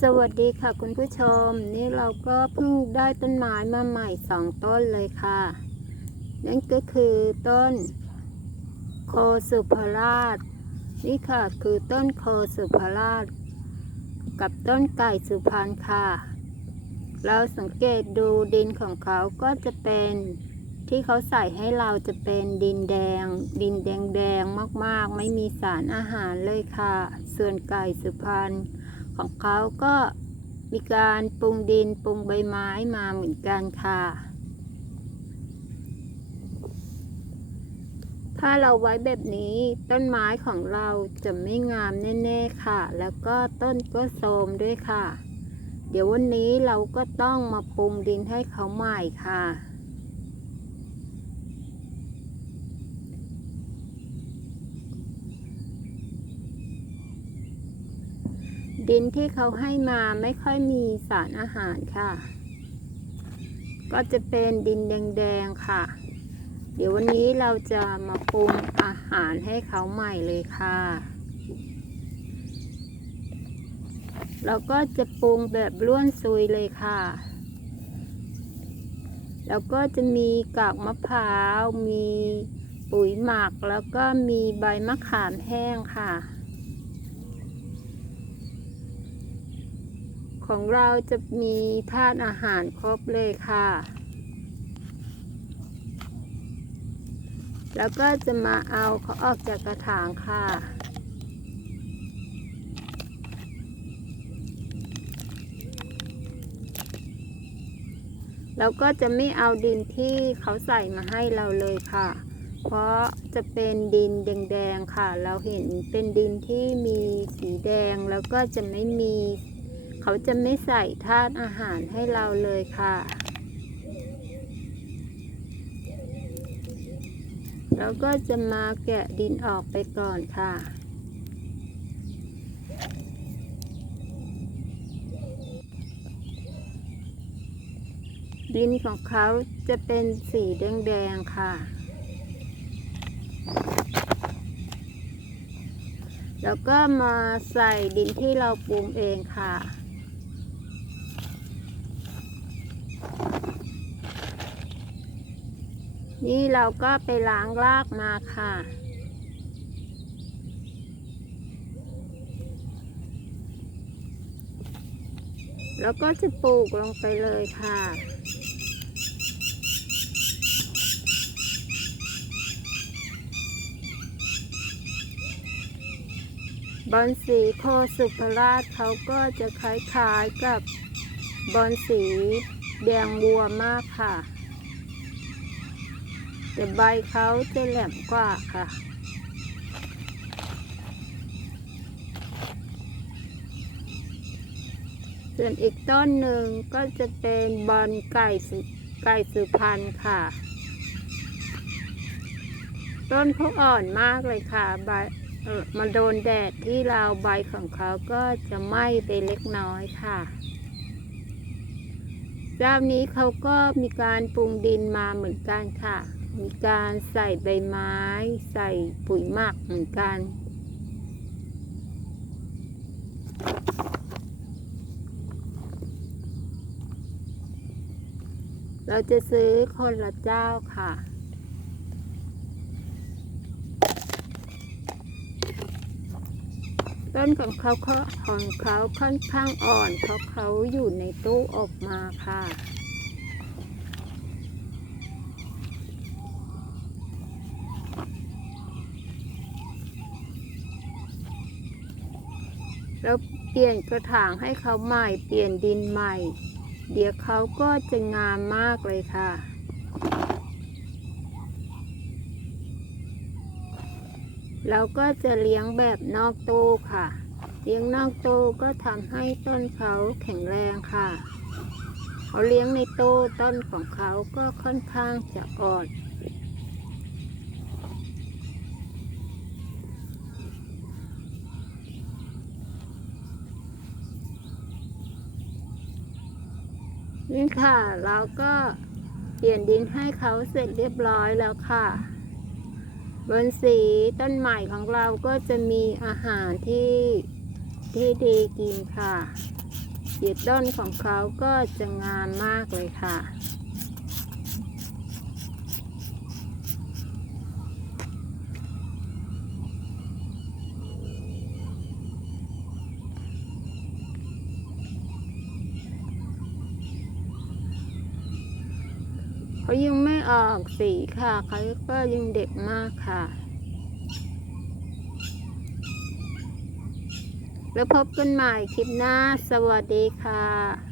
สวัสดีค่ะคุณผู้ชม นี่เราก็เพิ่งได้ต้นไม้มาใหม่สองต้นเลยค่ะ นั่นก็คือต้นโคสุภราช นี่ค่ะคือต้นโคสุภราช กับต้นไก่สุพรรณค่ะ เราสังเกตดูดินของเขาก็จะเป็นที่เขาใส่ให้เราจะเป็นดินแดง ดินแดงแดงมากๆ ไม่มีสารอาหารเลยค่ะ ส่วนไก่สุพรรณ ของเขาก็มีการปรุงดินปรุงใบไม้มาเหมือนกันค่ะ ถ้าเราไว้แบบนี้ต้นไม้ของเราจะไม่งามแน่ๆค่ะ แล้วก็ต้นก็โทรมด้วยค่ะ เดี๋ยววันนี้เราก็ต้องมาปรุงดินให้เขาใหม่ค่ะ ดินที่เขาให้มาไม่ค่อยมีสารอาหารค่ะ ก็จะเป็นดินแดงๆค่ะ เดี๋ยววันนี้เราจะมาปรุงอาหารให้เขาใหม่เลยค่ะ เราก็จะปรุงแบบล้วนซุยเลยค่ะ แล้วก็จะมีกากมะพร้าว มีปุ๋ยหมัก แล้วก็มีใบมะขามแห้งค่ะ ของเราจะมีธาตุอาหารครบเลยค่ะ แล้วก็จะมาเอาเขาออกจากกระถางค่ะเราก็จะไม่เอาดินที่เขาใส่มาให้เราเลยค่ะ เพราะจะเป็นดินแดงๆค่ะ เราเห็นเป็นดินที่มีสีแดงแล้วก็จะไม่มี เขาจะไม่ใส่ธาตุอาหารให้เราเลยค่ะ แล้วก็จะมาแกะดินออกไปก่อนค่ะดินของเขาจะเป็นสีแดงๆค่ะ แล้วก็มาใส่ดินที่เราปรุงเองค่ะ นี่เราก็ไปล้างรากมาค่ะ แล้วก็จะปลูกลงไปเลยค่ะบอลสีโคสุภราชเขาก็จะคล้ายๆกับบอลสี แดงวัวมากค่ะ แต่ใบเขาจะแหลมกว่าค่ะ ส่วนอีกต้นหนึ่งก็จะเป็นบอลไก่สุไก่สุพรรณค่ะ ต้นเขาอ่อนมากเลยค่ะใบมาโดนแดดที่ราวใบของเขาก็จะไหม้ไปเล็กน้อยค่ะ เจ้านี้เขาก็มีการปรุงดินมาเหมือนกันค่ะ มีการใส่ใบไม้ ใส่ปุ๋ยหมักเหมือนกัน เราจะซื้อคนละเจ้าค่ะ ต้นของเขาเขาของเขาค่อนข้างอ่อน เพราะเขาอยู่ในตู้อบมาค่ะ แล้วเปลี่ยนกระถางให้เขาใหม่ เปลี่ยนดินใหม่ เดี๋ยวเขาก็จะงามมากเลยค่ะ เราก็จะเลี้ยงแบบนอกตู้ค่ะ เลี้ยงนอกตู้ก็ทำให้ต้นเขาแข็งแรงค่ะ เขาเลี้ยงในตู้ต้นของเขาก็ค่อนข้างจะอ่อนนี่ค่ะ เราก็เปลี่ยนดินให้เขาเสร็จเรียบร้อยแล้วค่ะ บนสีต้นใหม่ของเราก็จะมีอาหารที่ที่ดีกินค่ะเหียดต้นของเขาก็จะงามมากเลยค่ะายังไม่ออกสีค่ะเขาก็ยังเด็กมากค่ะ แล้วพบกันใหม่คลิปหน้า สวัสดีค่ะ